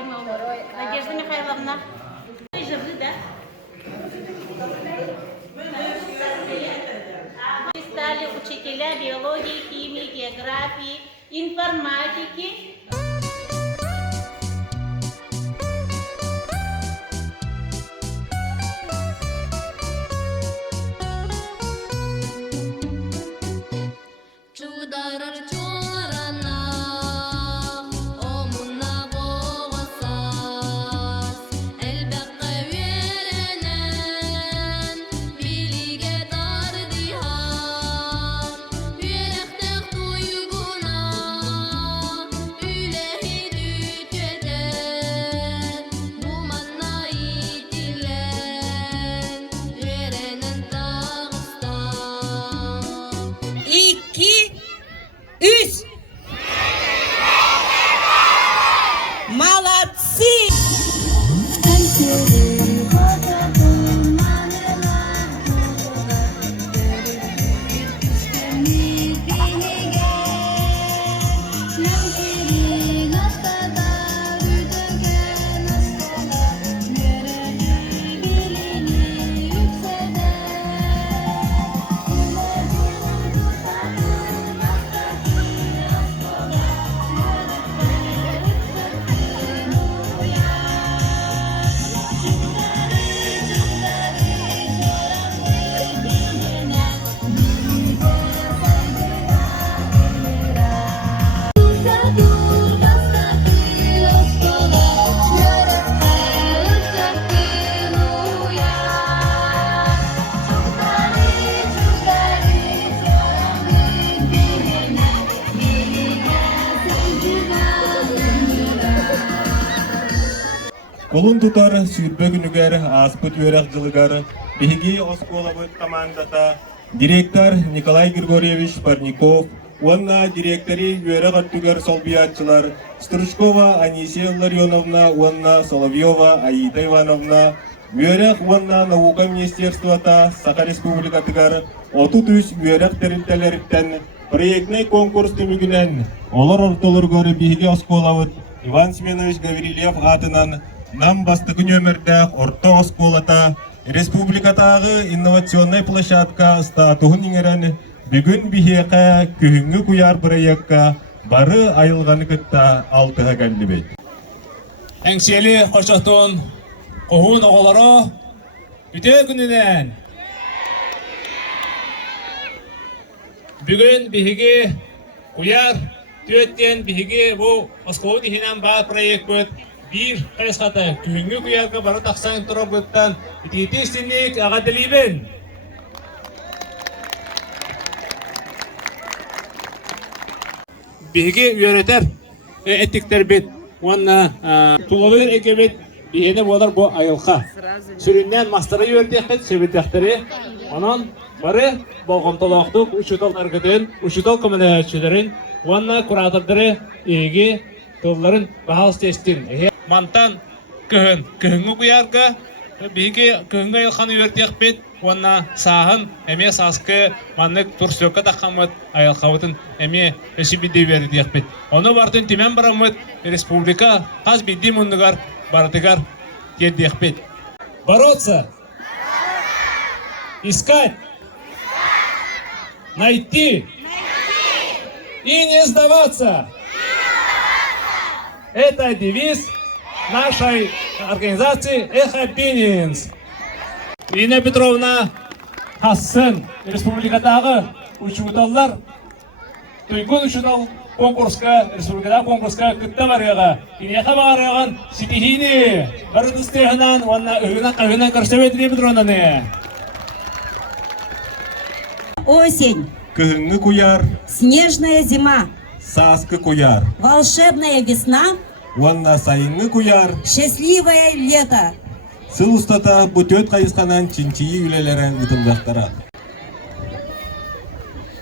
Ефимову. Надежда Михайловна. Живы, да? Стали учителя биологии, химии, географии, информатики. İki, üç. Молодцы! Колун тутар сүйрбөгүнүгер аспыт үйрек жылыгар биһиги осколабыт командата директор Николай Григорьевич Парников, уанна директори үйрек аттүгер солбиятчылар Стручкова Анисия Ларионовна, уанна Соловьева Аида Ивановна, үйрек уанна наука министерствота Саха республикатыгар 33 үйрек терилтелериттен проектный конкурс түмүгүнен олар ортолоргоры биһиги осколабыт Иван Семенович Гаврилев атынан нам бастығы нөмірді орта осколата республикатағы инновационный площадка статуын еңерен бүгін бихеқа күхіңі куяр проектка бары айылғаны күтті алтыға кәлді Әңсиелі қошақтың қоғын оғылары үте күнінен бүгін бихеге куяр төттен бихеге бұл осколын ихінен бар проект көт bir kayıskata kühüngü kuyarga bana taksan turab götten iti istinik ağa dilibin. Bihigi yöneter ettikler bit. Wanna tuğalir ekebet bihine bolar bu ayılqa. Süründen mastara yönetek sebetleri. Onun barı bolğam tolaqtık uçutol arkadın uçutol kommunikatçıların wanna kuratörleri igi tolların bahas testin. Mantan kühüngü kuyarga bihigi kühüngü ayılqanı yönetek bit. Wanna sahın eme saskı manlık tursöka taqamıt ayılqavıtın eme esibide verdik bit. Onu bartın timen baramıt республика қаз бидди мундугар бардыгар деддек бит. Бороться. Искать. Найти. И не сдаваться. Это девиз нашей организации Эхо Пенинс. Ирина Петровна Хассын республикадағы учуталлар Туйгун учутал конкурска, республикада конкурска күтті барыға. Инеқа бағарыған ситихини барыдыстығынан, онна өйінен көрсебет Ирина Петровнаны. Осень. Күхіңі куяр. Снежная зима. Саскы куяр. Волшебная весна. Онна сайыңы куяр. Счастливое лето. Сыл устата бұтөт қайысқанан чинчии үлелерін ұтылдақтара.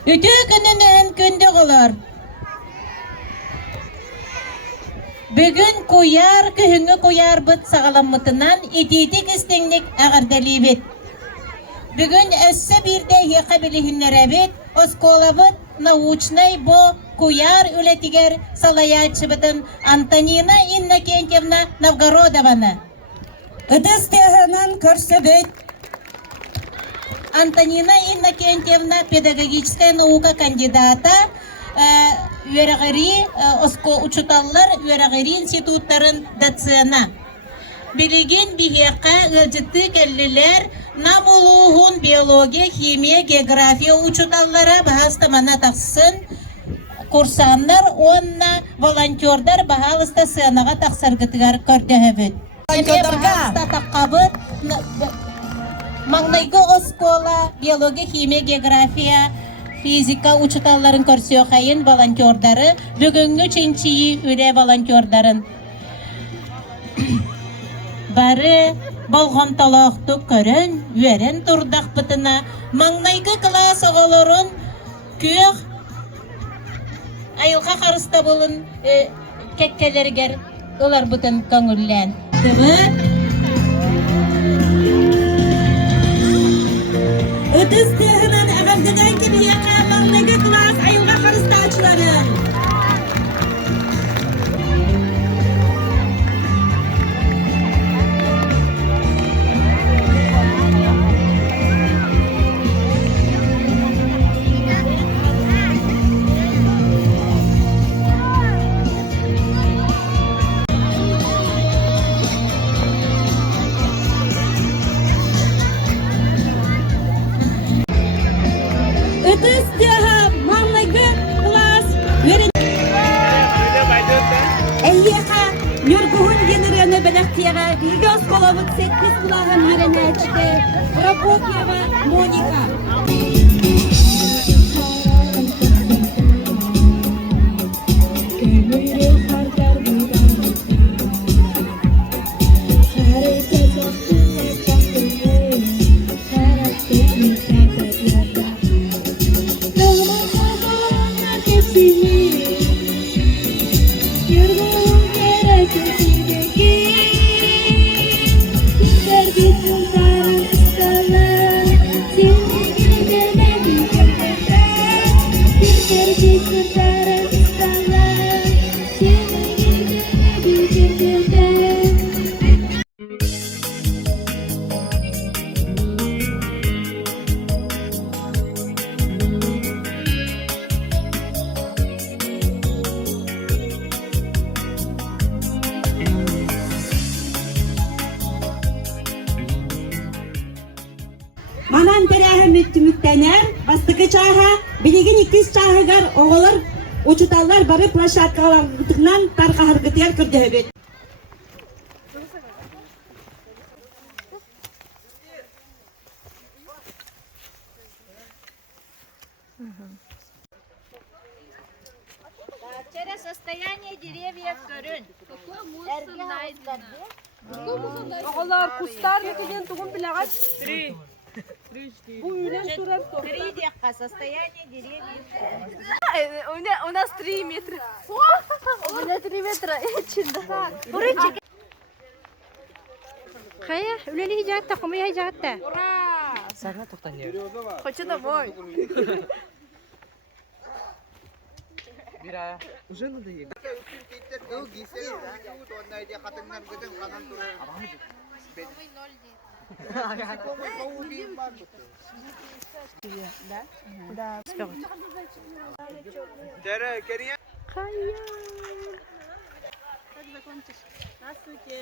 Үтө күнінен күнді қолар. Бүгін куяр, күхіңі куяр бұт сағаламытынан идетік істеңдік ағырдалі бет. Бүгін өссі бірде еқа білігінлері бет, оскола бұт научнай бұ Куяр үлетигер салаячыбытын Антонина Иннокентьевна Новгородованы. Ыдыс тегынан көрсөбөт. Антонина Иннокентьевна педагогическая наука кандидата, Үерагыри учуталлар Үерагыри институттарын доцена. Билигин бихека ылжытты келлилер намулугун биология, химия, география учуталлара бахастамана тахсын. Курсаннар, онна волонтердар бахалыста сыанага тахсаргытыгар көрдөһөбүт. Бахалыста таққабыт, маңнайгы оскола, биология, химия, география, физика учуталларын көрсөй хайын волонтердары, бүгүнгү чинчии үре волонтердарын. Бары болгон толоқту көрін, үйерен турдақ бытына, маңнайгы класс оғылырын күйеқ айылға қарыста болын кеккелергер олар бұтын көңіллән. Ыдыс тегынан әгәмдән кебе маңнайгы класс айылга карыста ачыларын. Ыдыс тегы маңнайгы класс верен. Әйеха Нюргугун генераны беләктияга бирге осколовын 8 кулагын верене әчте. Работяга Моника. Манан терәһе мүттүмүктәнәр, бастыкы чаһа, билеген 200 чаһыгар оғылыр, учуталлар бары площадкаларынан тарқаһыргытыяр көрдөһөбөт. Через состояние деревьев көрін. Оғалар кустарники ден тугун билағат. Bu ülen şuraya sok. 3 dakika состояние деревьев. У нас 3 метра. У меня 3 метра. Бурай чек. Хая, үлели хижатта, кумай хижатта. Ура! Сага тоқтан ер. Хочу домой. Бира. Уже надо ехать. Да.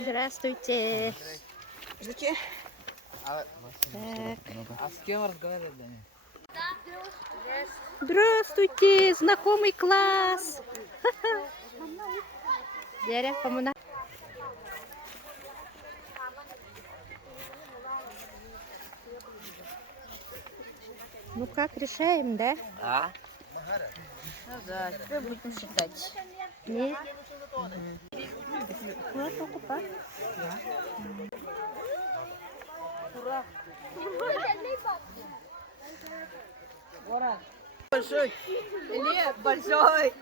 Здравствуйте. Здравствуйте. А с кем разговаривали? Здравствуйте, знакомый класс. Дядя, помогай. Ну как, решаем, да? А? Да, теперь будем считать. Нет. Куда покупать? Ура. Большой. Или большой.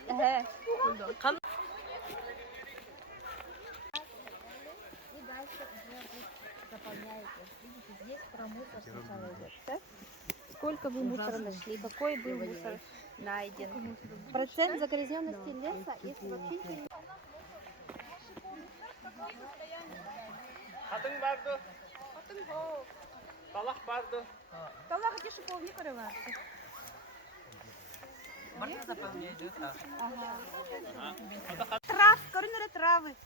Сколько вы мусора нашли? Какой был мусор? найден. Процент загрязненности леса и вообще Хатын барды. Талах барды. Талах где шиповник рывается. Трав, корнеры травы.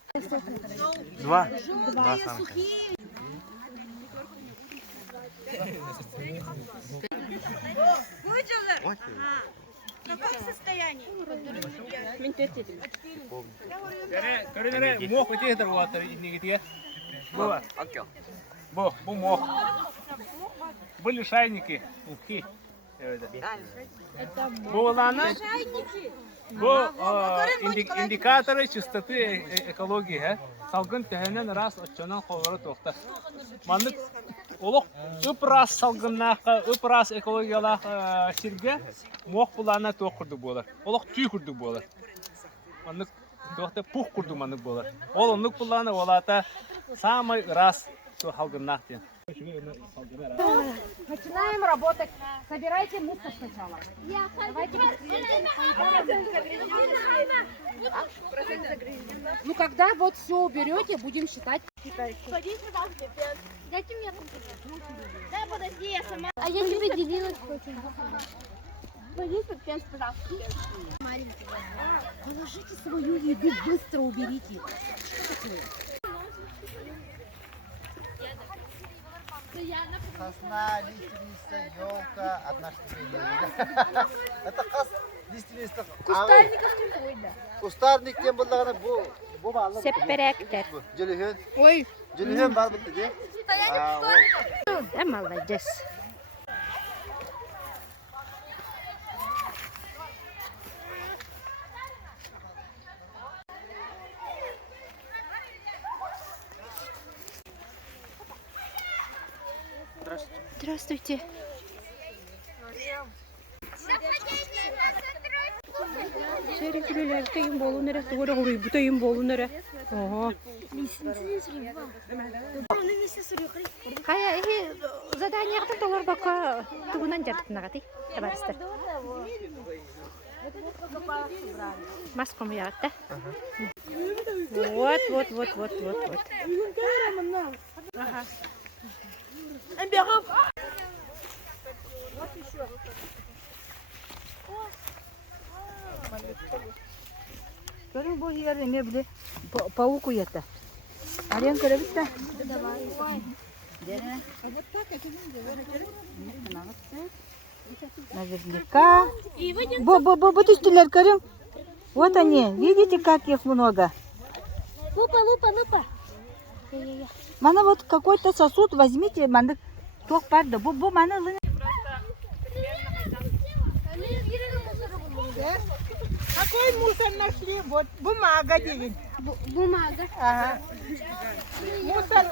Два. В каком состоянии? Көрінері моқ өтегідір уатыр инегітге. Бұл моқ. Бұл лишайники. Ухи. Бұл оланы. Бұл индикаторы чистоты экологии. Салгын тәхінен рас отчанан қолғыры тоқтар. Мандық олық үп рас салгыннақы, үп рас экологиялақ сирге моқ бұлана тоқ күрді болар. Олық түй күрді болар. Мандық тоқты пух күрді мандық болар. Ол ондық бұлана олата самый раз салгыннақ ден. Начинаем работать. Собирайте мусор сначала. Давайте ну, когда вот все уберете, будем считать. Садись, пожалуйста, дайте мне руку. Да, подожди, я сама. А я тебе делилась хочу. Садись, пенс, пожалуйста. Положите свою еду, быстро уберите. Что такое? Сосна, лиственница, елка, одна штука. Это хас лиственница. Кустарников не будет. Кустарник тем более bu bağlı. Seperekler. Cülühün. Ой, Cülühün var mı dedi? да молодец. Здравствуйте. Şöyle güleler tayım bolun nere, doğru orayı bu tayım bolun nere. Oha. Kaya iyi zadanya yaptı dolar baka tuğunan jartın nagati. Tabaristır. Маску yaptı. Вот. Ага. Görün bu yeri ne bile pavuk uyata. Aryan görebilir mi? Наверняка. Вот истилер, Карим. Вот они. Видите, как их много? Лупа. Мана вот какой-то сосуд возьмите, мана ток парды. Бу мана Какой мусор нашли? Вот бумага делим. Бумага. Ага. Мусор.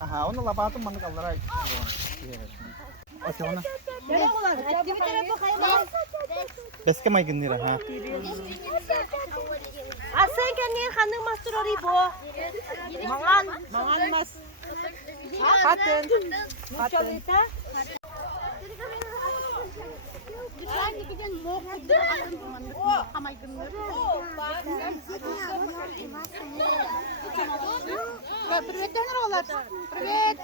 Aha, onu lapatın manık aldıra. Okey ona. Beske may ginira ha. Asal kan ni kanang master ribo. Mangan mas. Patın. Cholita. Привет, Роллар. Привет.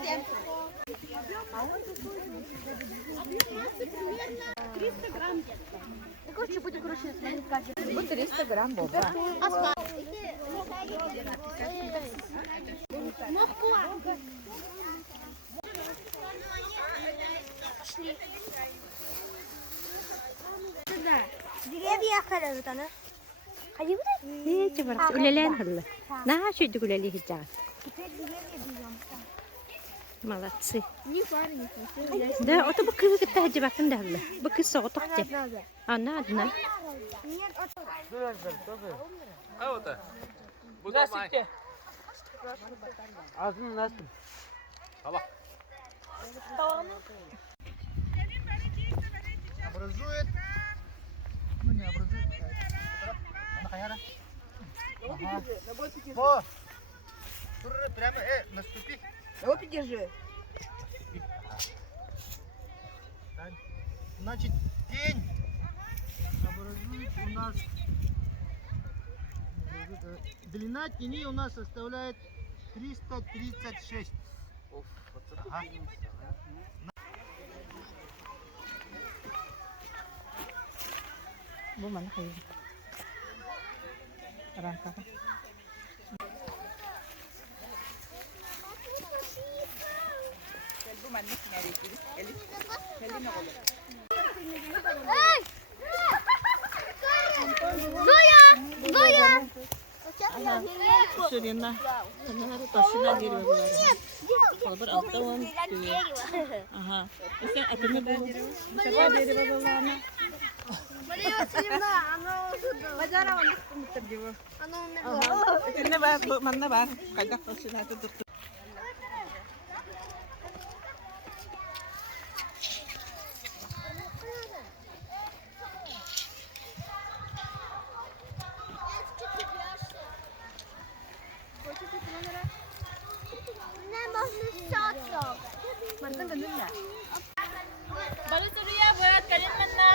300 грамм. Короче, будет короче, смотри, как. Вот 300 грамм боба. Деревья харают, она. Ходи вот. Ne çabarız? Ölelen hırlı. Naha şöyle güleli hicaz. Молодцы. Да, это бы кыз китта хажи бакын да хылы. Бу кыз соғытық те. Ана адына. Аута. Здравствуйте. Азын настым. Ала. Образует. Ну не образует. Она хаяра. Ага. Во. Прямо, наступи. Вот держи. Значит, тень образует у нас. Длина тени у нас составляет 336. Ага. Bu mana hayır. Rangka. Zoya! Zoya! Surina. Tanahar tasina diri babar. Babar altta wan. Aha. Isen atını bu. Sabah diri babarlarına. Базара вон мутор диво. Kene ba manna ba? Kagak tasina tu dur. Baru Surya buat kalian mana?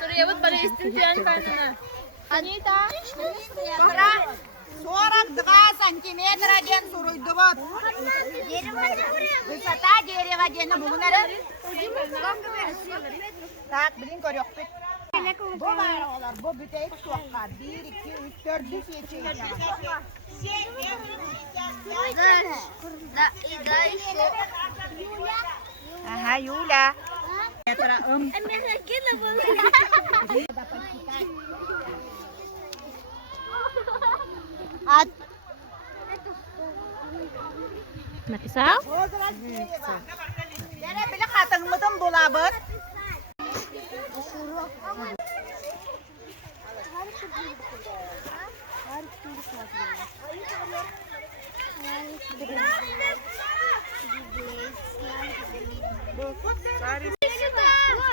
Surya buat baru istintian mana? Anita. 42 сантиметра ден суруйды вот. Высота дерева дені бұғынары. Так, білін көрек бет. Бұл баралар, бұл бүтейік соққа. 1, 2, 3, 4, 5 ечейін. Да, и да, еще. Ага, Юля. Nakisau? Dere bile katılmadım dolabın.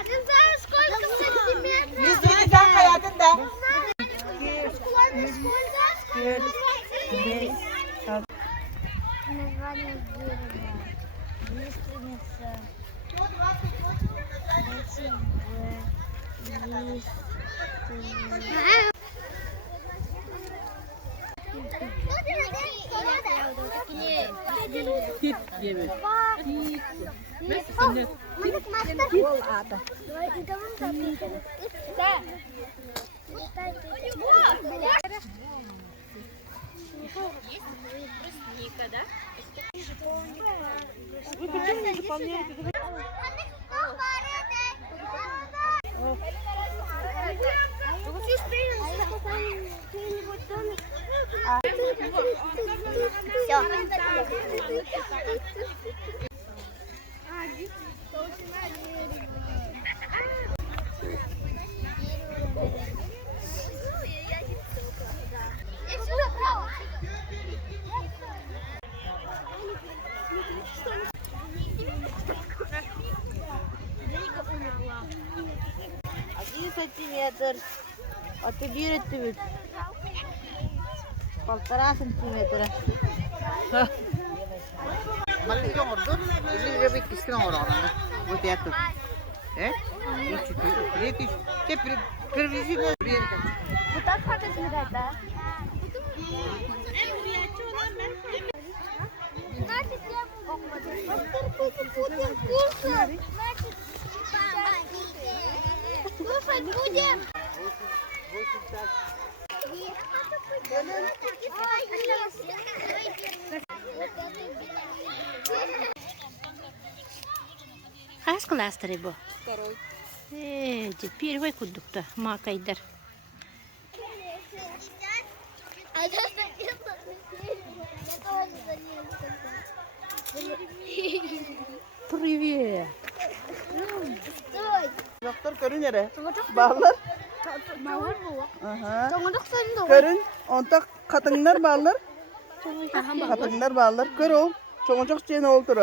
Не знаю, сколько сантиметров. Yüzünden kayadın da. Название дерева. Лиственница. Hit gibi. Брусника, да? Вы почему не заполняете? Сантиметр. А ты берет ты ведь 1,5 сантиметра. Малый ордон, или ребят кискин ордон. Вот это. Третий. Теперь приблизительно. Вот так надо измерять, да? Значит, я кушать будем. Kaç klasteri bu? Первый кудукта, макайдар. А я залезла на дерево. Я тоже залезла. Привет. Стой. Doktor körün nere? Bağlar. Маур bu. Aha. Тоңдық сойын да. Körün. Onta katınlar bağlar. Katınlar bağlar. Kör ol. Çoğuncak çene oldur.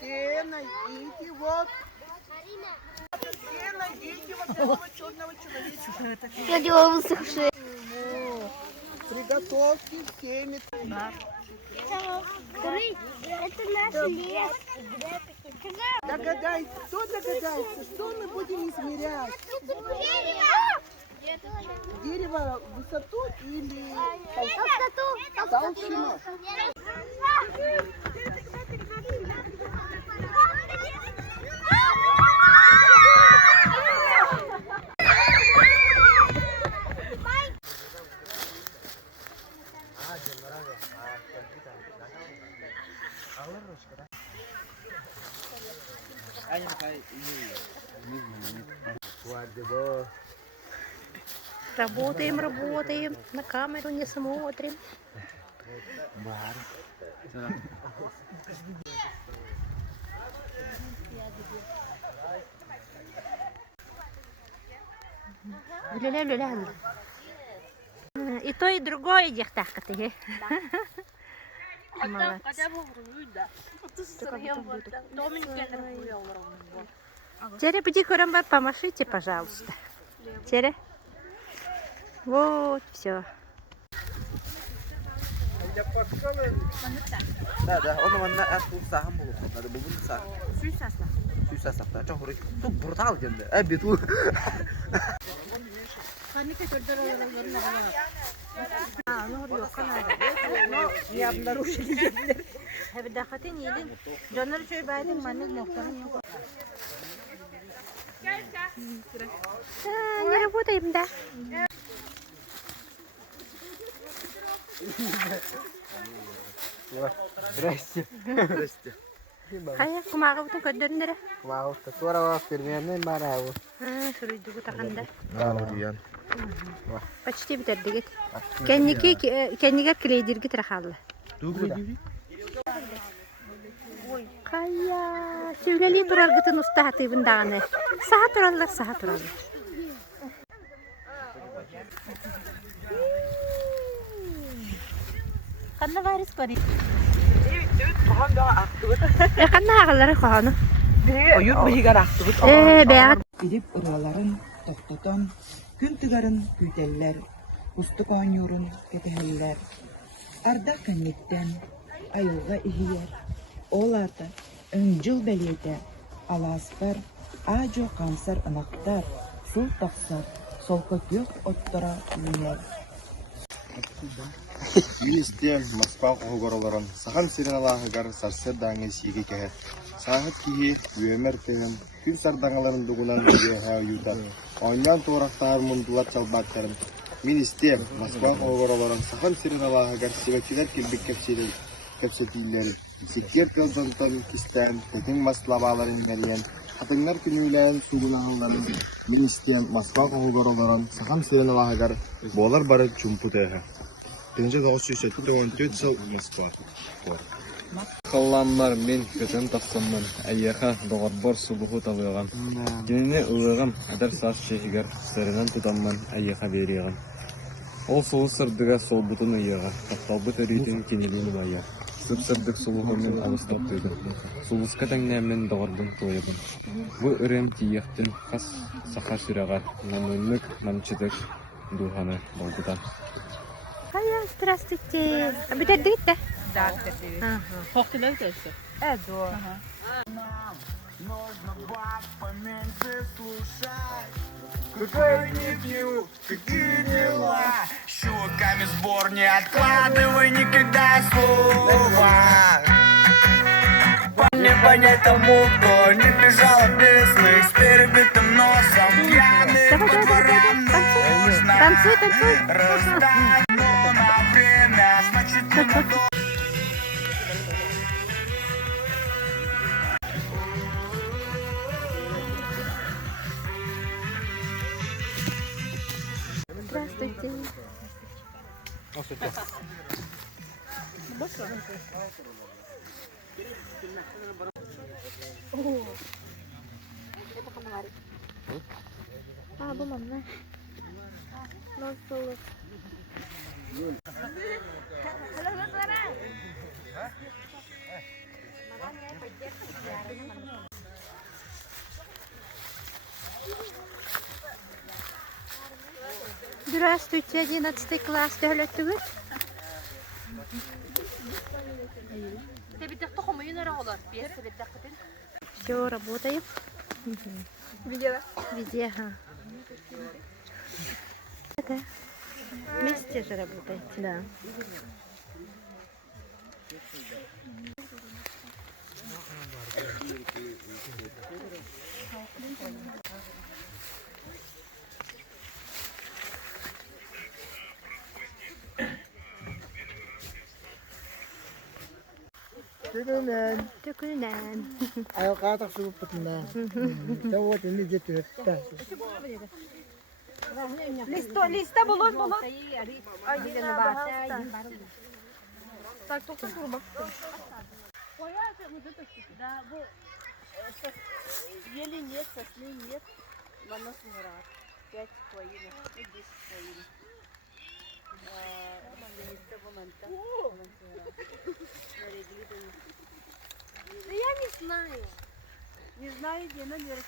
Sen iti вот. Марина. найдите вот этого черного человечка. Я делала высохшие. Приготовьте всеми. Это наш лес. Догадайся, кто догадается, что мы будем измерять? Дерево высоту или толщину? Работаем, на камеру не смотрим. Ля-ля-ля-ля. И то, и другое дехтахка ты. Молодец. Теперь поди Курамбар, помашите, пожалуйста. Теперь. Вот, все. Да, он ванна aku saham bulu. Ada bulu sah. Susah sah. Cok huruf. Tuh brutal jende. Betul. Я обнаружили. Когда хотим едем, Джонар чой байден манник мохтарин. Не работаем, да? Здрасте. Здрасте. Хая, кумага бутун көддөрүндөрө. Вау, которого перменный марау. Шурuyдугу таганда. Алуян. Почти битердигит. Кеннигер клейдирги тарахалла. Кая, сөйлели тураргытын устаатыбын даганы. Саха тураллар. Канна варис кори. Канна агаллары коханы. Oyun bıhigar aktıbıt. Бәгат. Gidip uraların toktatan, gün tıgarın güteller, ustu konyurun keteheller. Arda kennitten, ayılga ihiyer. Olarda öncül beliyete, alaspar, ajo kansar anaktar, sul taksar, solka gök ottara üner. Министер Москва огоролорон сахан сиреналахыгар сарсер даңы сиги кеһе. Сахат кихи өмер тегем күн сардаңаларын дугунан ха юта. Оньян торактар мундулар чалбаттарын. Министер Москва огоролорон сахан сиреналахыгар сигачилер килбик кепсетилер. Сикер кылдантан кистен тетин маслабаларын берген. Хатыннар күнүлән сугунаһаларын Министер Москва огоролорон сахан сиреналахыгар болар бары чумпу теһе. Тенже 974 жыл Москва. Қалламар мен көтен тақсаммын, әйеха доғарбор субуху табыған. Кеніне ұлығым, әдір саш шехігер, сәрінен тұтаммын, әйеха береғым. Ол сұлы сырдыға сол бұтын ұйыға, тақталбы төретін кенелені байя. Сұп-сырдық сұлығымен алыстап түйдім. Сұлысқа тәңнәмін доғарбын тойыбын. Бұ үрем тиектін қас сақа сүрәғар, намынлық намчыдық дұғаны болдыдан. Хая, здравствуйте. Битердигит да? Да, битердигит. Хоқтилер дешті? Эдо. Нужно баб поменьше слушать. Какой не пью, какие дела? Щуками сбор не откладывай никогда слова. Не понять тому, кто не бежал от бесных с перебитым носом. Пьяный по дворам нужно раздать, но на время, значит не на то. Здравствуйте. Bu mana? Nasıl? Halo, Suara. Здравствуйте, 11 класс. Төгөлөттүгүт. Все, работаем. Видео. Везде, ага. Да. Вместе же работаете? Да. Tökülnen. Ayakta sulup na. Tawat ini jetu. Листа булон. Так, только турбо. Да, bu ели нет, сосны нет. Манас мурат. 5 половина, 10 половина. Я не знаю. Не знаю, где, наверное,